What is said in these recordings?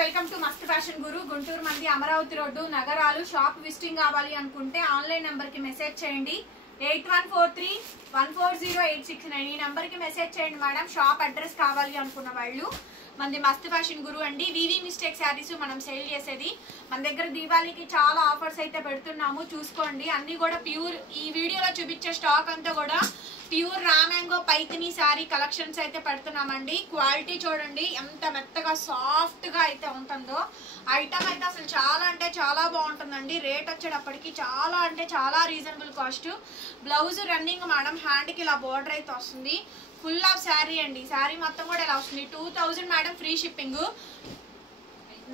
Welcome to మస్త్ fashion గురు. గుంటూరు మంది Amaravati road నగరాలు షాప్ విజిటింగ్ కావాలి అనుకుంటే ఆన్లైన్ నెంబర్ కి మెసేజ్ చేయండి 8143140869 ఈ నెంబర్ కి మెసేజ్ చేయండి మేడం. షాప్ అడ్రస్ కావాలి అనుకున్న వాళ్ళు. మనది మస్త్ ఫ్యాషన్ గురు అండి. వివి మిస్టేక్ శారీస్ మనం సేల్ చేసేది. మన దగ్గర దీపావళికి చాలా ఆఫర్స్ అయితే పెడుతున్నాము, చూసుకోండి. అన్ని కూడా ప్యూర్, ఈ వీడియోలో చూపించే స్టాక్ అంతా కూడా pure raw mango Paithani sari collections అయితే పెడుతున్నామండి. క్వాలిటీ చూడండి ఎంత మెత్తగా సాఫ్ట్ గా అయితే ఉంటుందో. ఐటమ్ అయితే అసలు చాలా అంటే చాలా బాగుంటుందండి. రేట్ వచ్చేటప్పటికి చాలా అంటే చాలా reasonable cost. Blouse running madam, hand కి ఇలా బోర్డర్ అయితే వస్తుంది. ఫుల్ ఆఫ్ శారీ అండి. శారీ మొత్తం కూడా ఇలా వస్తుంది. 2000 madam, free shipping.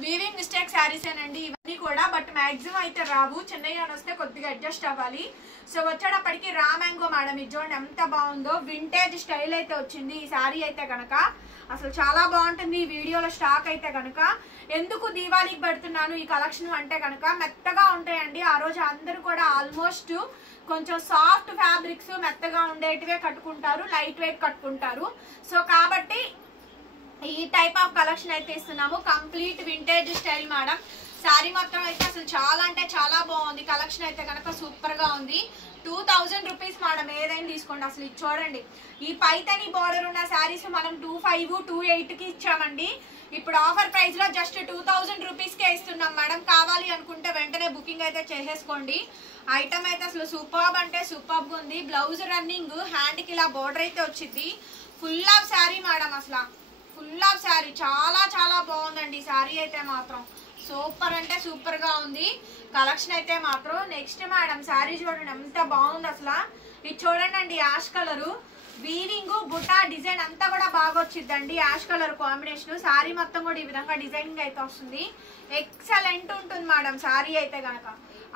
Weaving mistake saris ఏనండి ఇవన్నీ కూడా, బట్ మాక్సిమం అయితే రావు. చెన్నై అని వస్తే కొద్దిగా అడ్జస్ట్ అవ్వాలి. సో వచ్చేటప్పటికి రామ్యాంగో మేడం, ఇది చూడండి ఎంత బాగుందో. వింటేజ్ స్టైల్ అయితే వచ్చింది ఈ శారీ అయితే కనుక. అసలు చాలా బాగుంటుంది. ఈ వీడియోలో స్టాక్ అయితే కనుక ఎందుకు దీవాళికి పెడుతున్నాను ఈ కలెక్షన్ అంటే కనుక, మెత్తగా ఉంటాయండి. ఆ రోజు అందరూ కూడా ఆల్మోస్ట్ కొంచెం సాఫ్ట్ ఫ్యాబ్రిక్స్ మెత్తగా ఉండేటివే కట్టుకుంటారు, లైట్ వెయిట్ కట్టుకుంటారు. సో కాబట్టి ఈ టైప్ ఆఫ్ కలెక్షన్ అయితే ఇస్తున్నాము. Complete vintage style madam. Sari మొత్తం అయితే అసలు చాలా అంటే చాలా బాగుంది. కలెక్షన్ అయితే కనుక సూపర్ గా ఉంది. 2000 రూపీస్ మేడం, ఏదైనా తీసుకోండి. అసలు ఇది చూడండి, ఈ పైథని బార్డర్ ఉన్న శారీస్ మనం 2500, 2800 కి ఇచ్చామండి. ఇప్పుడు ఆఫర్ ప్రైస్ లో జస్ట్ 2000 రూపీస్ కే ఇస్తున్నాం మేడం. కావాలి అనుకుంటే వెంటనే బుకింగ్ అయితే చేసేసుకోండి. ఐటమ్ అయితే అసలు సూపర్బ్ అంటే సూపర్బ్ ఉంది. బ్లౌజ్ రన్నింగ్, హ్యాండ్ కి ఇలా బోర్డర్ అయితే వచ్చింది. ఫుల్ ఆఫ్ శారీ మేడం, అసలు ఫుల్ ఆఫ్ శారీ చాలా చాలా బాగుందండి. శారీ అయితే మాత్రం సూపర్ అంటే సూపర్ గా ఉంది. కలెక్షన్ అయితే మాత్రం. నెక్స్ట్ మేడం శారీ చూడండి ఎంత బాగుంది అసలు. ఇది చూడండి అండి, యాష్ కలరు వీవింగ్ బుటా డిజైన్ అంతా కూడా బాగా వచ్చిందండి. Ash colour combination. శారీ మొత్తం కూడా ఈ విధంగా డిజైనింగ్ అయితే వస్తుంది. ఎక్సలెంట్ ఉంటుంది మేడం శారీ అయితే కనుక.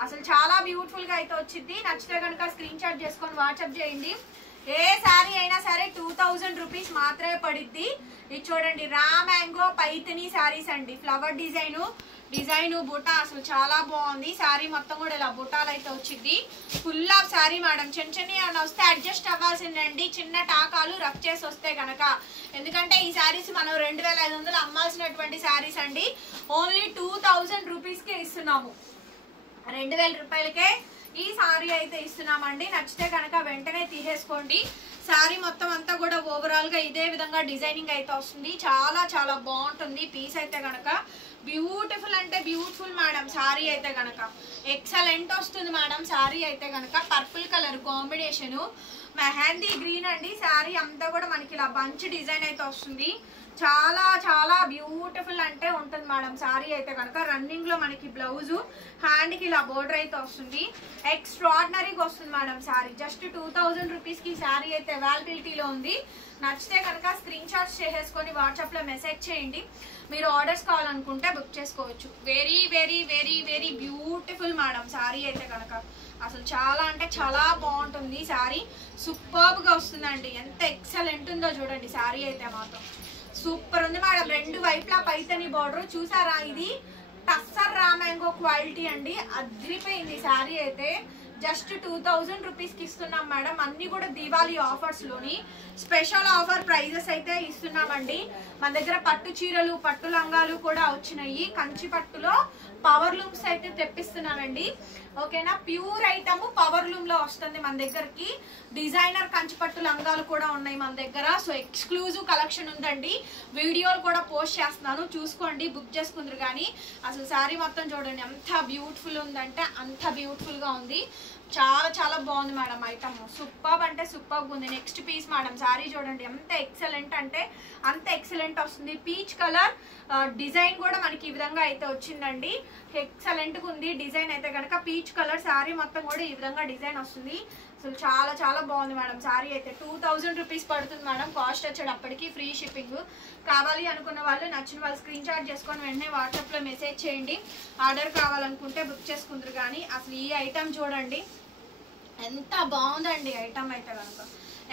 అసలు చాలా బ్యూటిఫుల్ గా అయితే వచ్చింది. నచ్చితే కనుక స్క్రీన్ షాట్ చేసుకొని వాట్సాప్ చేయండి. ఏ శారీ అయినా సరే 2000 రూపీస్ మాత్రమే పడిద్ది. ఇది చూడండి, రామ్యాంగో పైథని శారీస్ అండి. ఫ్లవర్ డిజైన్ బుటా అసలు చాలా బాగుంది. శారీ మొత్తం కూడా ఇలా బుటాలు అయితే వచ్చింది. Full of sari madam. చిన్న అని వస్తే అడ్జస్ట్ అవ్వాల్సిందండి. చిన్న టాకాలు రఫ్ చేసి వస్తే కనుక. ఎందుకంటే ఈ శారీస్ మనం 2500 అమ్మాల్సినటువంటి శారీస్ అండి. ఓన్లీ 2000 రూపీస్ కే ఇస్తున్నాము. 2000 రూపాయలకే ఈ శారీ అయితే ఇస్తున్నామండి. నచ్చితే కనుక వెంటనే తీసేసుకోండి. శారీ మొత్తం అంతా కూడా ఓవరాల్ గా ఇదే విధంగా డిజైనింగ్ అయితే వస్తుంది. చాలా చాలా బాగుంటుంది. పీస్ అయితే కనుక బ్యూటిఫుల్ అంటే బ్యూటిఫుల్ మేడం. శారీ అయితే కనుక ఎక్సలెంట్ వస్తుంది మేడం. శారీ అయితే కనుక purple colour combination, mehndi green అండి. శారీ అంతా కూడా మనకి ఇలా బంచ్ డిజైన్ అయితే వస్తుంది. చాలా చాలా బ్యూటిఫుల్ అంటే ఉంటుంది మేడం. శారీ అయితే కనుక రన్నింగ్ లో మనకి బ్లౌజ్, హ్యాండ్ కి ఇలా బోర్డర్ అయితే వస్తుంది. ఎక్స్ట్రాడినరీగా వస్తుంది మేడం శారీ. జస్ట్ 2000 రూపీస్ కి శారీ అయితే అవైలబిలిటీలో ఉంది. నచ్చితే కనుక స్క్రీన్ షాట్స్ చేసేసుకొని వాట్సాప్ లో మెసేజ్ చేయండి. మీరు ఆర్డర్స్ కావాలనుకుంటే బుక్ చేసుకోవచ్చు. Very very very very beautiful madam sari అయితే కనుక. అసలు చాలా అంటే చాలా బాగుంటుంది శారీ. సూపర్బ్ గా వస్తుందండి. ఎంత ఎక్సలెంట్ ఉందో చూడండి. శారీ అయితే మాత్రం సూపర్ ఉంది మేడం. రెండు వైపులా పైథని బార్డర్ చూసారా. ఇది టస్సర్ రామ్యాంగో క్వాలిటీ అండి. అదిరిపోయింది శారీ అయితే. జస్ట్ 2000 రూపీస్ కి ఇస్తున్నాం మేడం. అన్ని కూడా దీవాళీ ఆఫర్స్ లోని స్పెషల్ ఆఫర్ ప్రైజెస్ అయితే ఇస్తున్నామండి. మన దగ్గర పట్టు చీరలు, పట్టు లంగాలు కూడా వచ్చినాయి. కంచి పట్టులో పవర్ లూమ్స్ అయితే తెప్పిస్తున్నానండి. ఓకేనా, ప్యూర్ ఐటమ్ పవర్ లూమ్ లో వస్తుంది మన దగ్గరకి. డిజైనర్ కంచి పట్టు లంగాలు కూడా ఉన్నాయి మన దగ్గర. సో ఎక్స్క్లూజివ్ కలెక్షన్ ఉందండి. వీడియోలు కూడా పోస్ట్ చేస్తున్నాను, చూసుకోండి, బుక్ చేసుకుందరు. కానీ అసలు శారీ మొత్తం చూడండి ఎంత బ్యూటిఫుల్ ఉందంటే అంత బ్యూటిఫుల్ గా ఉంది. చాలా చాలా బాగుంది మేడం ఐటమ్. సూపర్ అంటే సూపర్ ఉంది. Next piece madam. శారీ చూడండి ఎంత ఎక్సలెంట్ అంటే అంత ఎక్సలెంట్ వస్తుంది. పీచ్ కలర్ డిజైన్ కూడా మనకి ఈ విధంగా అయితే వచ్చిందండి. ఎక్సలెంట్ గా ఉంది డిజైన్ అయితే కనుక. పీచ్ కలర్ శారీ మొత్తం కూడా ఈ విధంగా డిజైన్ వస్తుంది. అసలు చాలా చాలా బాగుంది మేడం శారీ అయితే. 2000 రూపీస్ పడుతుంది మేడం. కాస్ట్ వచ్చేటప్పటికి ఫ్రీ షిప్పింగ్. కావాలి అనుకున్న వాళ్ళు, నచ్చిన వాళ్ళు స్క్రీన్ షాట్ చేసుకొని వెంటనే వాట్సాప్ లో మెసేజ్ చేయండి. ఆర్డర్ కావాలనుకుంటే బుక్ చేసుకుందరు. కానీ అసలు ఈ ఐటమ్ చూడండి ఎంత బాగుందండి. ఐటమ్ అయితే కనుక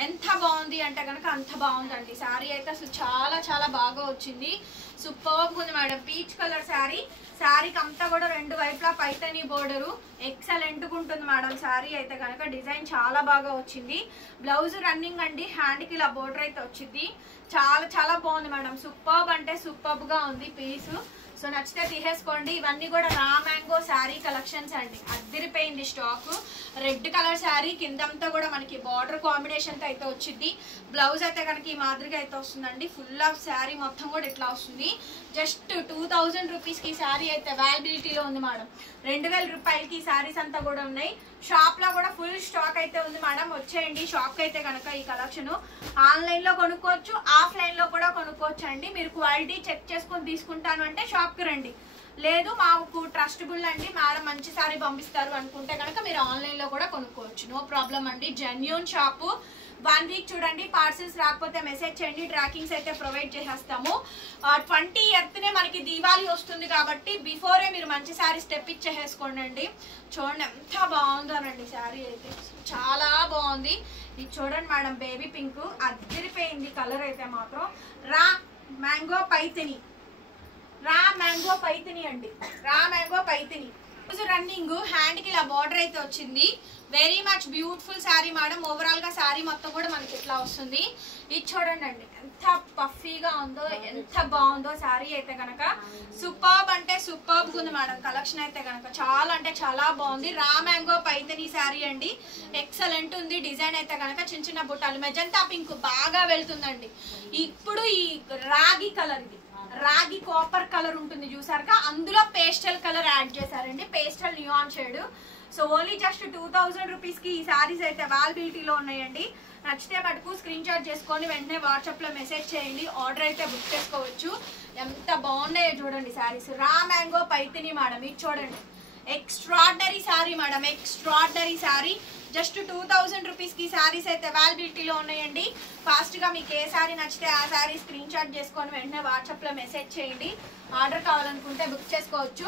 ఎంత బాగుంది అంటే కనుక అంత బాగుందండి. శారీ అయితే అసలు చాలా చాలా బాగా వచ్చింది. సూపర్ ఉంది మేడం. Peach colour sari. శారీకి అంతా కూడా రెండు వైపులా పైథని బోర్డరు. ఎక్సలెంట్ గా ఉంటుంది మేడం శారీ అయితే కనుక. డిజైన్ చాలా బాగా వచ్చింది. బ్లౌజ్ రన్నింగ్ అండి. హ్యాండ్ కి ఇలా బోర్డర్ అయితే వచ్చింది. చాలా చాలా బాగుంది మేడం. సూపర్బ్ అంటే సూపర్బ్ గా ఉంది పీస్. సో నచ్చితే తీసేసుకోండి. ఇవన్నీ కూడా రా మ్యాంగో శారీ కలెక్షన్స్ అండి. అద్దరిపోయింది స్టాక్. రెడ్ కలర్ శారీ కిందంతా కూడా మనకి బార్డర్ కాంబినేషన్తో అయితే వచ్చింది. బ్లౌజ్ అయితే కనుక ఈ మాదిరిగా అయితే వస్తుందండి. ఫుల్ ఆఫ్ శారీ మొత్తం కూడా ఇట్లా వస్తుంది. జస్ట్ 2000 రూపీస్కి శారీ అయితే అవైలబిలిటీలో ఉంది మేడం. 2000 రూపాయలకి ఈ శారీస్ అంతా కూడా ఉన్నాయి. షాప్లో కూడా ఫుల్ స్టాక్ అయితే ఉంది మేడం. వచ్చేయండి షాప్కి అయితే కనుక. ఈ కలెక్షన్ ఆన్లైన్లో కొనుక్కోవచ్చు, ఆఫ్లైన్లో కూడా కొనుక్కోవచ్చు అండి. మీరు క్వాలిటీ చెక్ చేసుకొని తీసుకుంటాను అంటే షాప్కి రండి. లేదు మాకు ట్రస్టబుల్ అండి, మేడం మంచి సారీ పంపిస్తారు అనుకుంటే కనుక మీరు ఆన్లైన్లో కూడా కొనుక్కోవచ్చు. నో ప్రాబ్లం అండి. Genuine shop. 1 వీక్ చూడండి. పార్సిల్స్ రాకపోతే మెసేజ్ చేయండి. ట్రాకింగ్స్ అయితే ప్రొవైడ్ చేసేస్తాము. 20th మనకి దీవాళి వస్తుంది కాబట్టి బిఫోరే మీరు మంచి శారీస్ తెప్పించేసుకోండి అండి. చూడండి ఎంత బాగుందోనండి శారీ అయితే. చాలా బాగుంది. ఇది చూడండి మేడం, బేబీ పింక్ అద్దరిపోయింది కలర్ అయితే మాత్రం. Raw mango Paithani, raw mango Paithani అండి. Raw mango Paithani running. Hand కి ఇలా బార్డర్ అయితే వచ్చింది. Very much beautiful sari madam. Overall గా శారీ మొత్తం కూడా మనకి ఇట్లా వస్తుంది. ఇది చూడండి అండి ఎంత పఫీగా ఉందో, ఎంత బాగుందో శారీ అయితే కనుక. సూపర్బ్ అంటే సూపర్బ్ ఉంది మేడం కలెక్షన్ అయితే కనుక. చాలా అంటే చాలా బాగుంది. రా మ్యాంగో పైతని శారీ అండి. ఎక్సలెంట్ ఉంది. డిజైన్ అయితే కనుక చిన్న చిన్న బుట్టాలు. మెజంతా పింక్ బాగా వెళ్తుందండి. ఇప్పుడు ఈ రాగి కలర్, ఇది రాగి కాపర్ కలర్ ఉంటుంది చూసారుగా, అందులో పేస్టల్ కలర్ యాడ్ చేశారండి. Pastel neon shade. So only just 2000 రూపీస్కి ఈ శారీస్ అయితే అవైలబిలిటీలో ఉన్నాయండి. నచ్చితే మటుకు స్క్రీన్ షాట్ చేసుకొని వెంటనే వాట్సాప్లో మెసేజ్ చేయండి. ఆర్డర్ అయితే బుక్ చేసుకోవచ్చు. ఎంత బాగున్నాయో చూడండి saris. Raw mango Paithani madam. ఇది చూడండి extraordinary sari madam, extraordinary sari. Just 2000 రూపీస్కి శారీస్ అయితే అవైలబిలిటీలో ఉన్నాయండి. ఫాస్ట్గా మీకు ఏ శారీ నచ్చితే ఆ శారీ స్క్రీన్ షాట్ చేసుకొని వెంటనే వాట్సాప్లో మెసేజ్ చేయండి. ఆర్డర్ కావాలనుకుంటే బుక్ చేసుకోవచ్చు.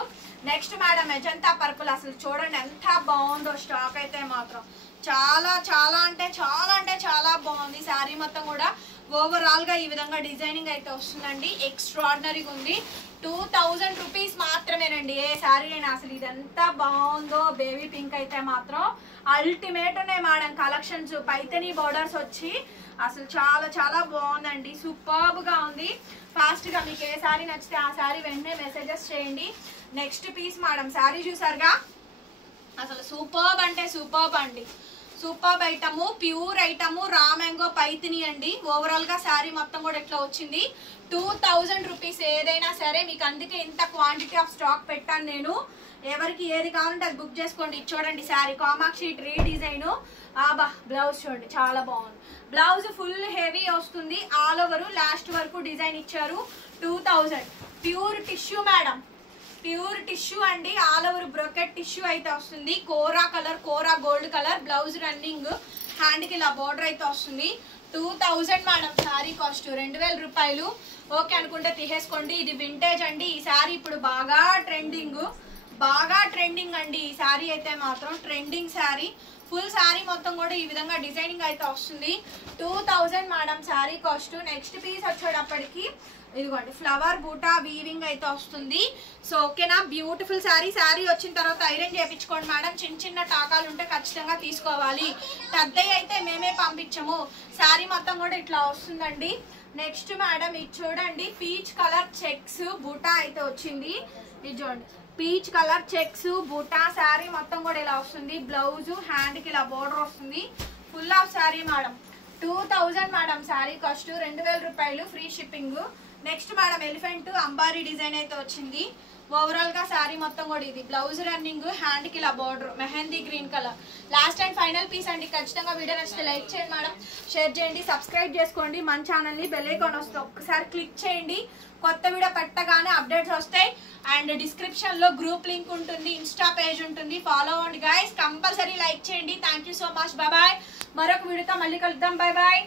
Next madam magenta purple. అసలు చూడండి ఎంత బాగుందో స్టాక్ అయితే మాత్రం. చాలా చాలా అంటే చాలా అంటే చాలా బాగుంది శారీ మొత్తం కూడా. ఓవరాల్గా ఈ విధంగా డిజైనింగ్ అయితే వస్తుందండి. ఎక్స్ట్రాడినరీగా ఉంది. 2000 రూపీస్ మాత్రమేనండి ఏ శారీ అయినా. అసలు ఇదంతా బాగుందో. బేబీ పింక్ అయితే మాత్రం అల్టిమేట్ ఉన్నాయి మేడం కలెక్షన్స్. పైతని బోర్డర్స్ వచ్చి అసలు చాలా చాలా బాగుందండి. సూపర్బ్గా ఉంది. ఫాస్ట్గా మీకు ఏ శారీ నచ్చితే ఆ శారీ వెంటనే మెసేజెస్ చేయండి. నెక్స్ట్ పీస్ మేడం శారీ చూసారుగా. అసలు సూపర్బ్ అంటే సూపర్బ్ అండి. Superb item, pure item, raw mango Paithani అండి. ఓవరాల్గా శారీ మొత్తం కూడా ఇట్లా వచ్చింది. 2000 రూపీస్ ఏదైనా సరే మీకు. అందుకే ఇంత క్వాంటిటీ ఆఫ్ స్టాక్ పెట్టాను నేను. ఎవరికి ఏది కావాలంటే అది బుక్ చేసుకోండి. చూడండి sari Kamakshi tree design. Aba blouse చూడండి చాలా బాగుంది. బ్లౌజ్ ఫుల్ హెవీ వస్తుంది. ఆల్ ఓవర్ లాస్ట్ వరకు డిజైన్ ఇచ్చారు. 2000. Pure tissue madam, pure tissue అండి. ఆల్ ఓవర్ బ్రోకెట్ టిష్యూ అయితే వస్తుంది. కోరా కలర్, కోరా గోల్డ్ కలర్. Blouse running. హ్యాండ్కి ఇలా బార్డర్ అయితే వస్తుంది. 2000 మేడం శారీ కాస్ట్. 2000 రూపాయలు. ఓకే అనుకుంటే తీసేసుకోండి. ఇది వింటేజ్ అండి. ఈ శారీ ఇప్పుడు బాగా ట్రెండింగ్, బాగా ట్రెండింగ్ అండి. ఈ శారీ అయితే మాత్రం ట్రెండింగ్ శారీ. ఫుల్ శారీ మొత్తం కూడా ఈ విధంగా డిజైనింగ్ అయితే వస్తుంది. 2000 madam sari cost. Next piece వచ్చేటప్పటికి ఇదిగోండి ఫ్లవర్ బూటా వీవింగ్ అయితే వస్తుంది. సో ఓకేనా. బ్యూటిఫుల్ శారీ. శారీ వచ్చిన తర్వాత ఐరన్ చేయించుకోండి మేడం. చిన్న చిన్న టాకాలు ఉంటే ఖచ్చితంగా తీసుకోవాలి. పెద్దవి అయితే మేమే పంపించము. శారీ మొత్తం కూడా ఇట్లా వస్తుందండి. నెక్స్ట్ మేడం ఇది చూడండి పీచ్ కలర్ చెక్స్ బూటా అయితే వచ్చింది. ఇది చూడండి పీచ్ కలర్ చెక్స్ బూటా. శారీ మొత్తం కూడా ఇలా వస్తుంది. బ్లౌజ్ హ్యాండ్కి ఇలా బోర్డర్ వస్తుంది. Full of sari madam. 2000 madam sari cost. 2000 రూపాయలు free shipping. Next madam elephant అంబారీ డిజైన్ అయితే వచ్చింది. ఓవరాల్ గా శారీ మొత్తం కూడా ఇది. బ్లౌజ్ రన్నింగ్, హ్యాండ్ కి ఇలా border mehndi green colour. Last and final piece అండి. ఖచ్చితంగా వీడియో నచ్చితే లైక్ చేయండి మేడం, షేర్ చేయండి, సబ్స్క్రైబ్ చేసుకోండి. మన ఛానల్ ని బెల్ ఐకాన్ వస్తే ఒక్కసారి క్లిక్ చేయండి. కొత్త వీడియో పెట్టగానే అప్డేట్స్ వస్తాయి. అండ్ డిస్క్రిప్షన్ లో గ్రూప్ లింక్ ఉంటుంది, ఇన్స్టా పేజ్ ఉంటుంది, ఫాలో అవ్వండి గైస్. కంపల్సరీ లైక్ చేయండి. Thank you so much. Bye bye. మరొక వీడియోతో మళ్ళీ కలుద్దాం. Bye bye.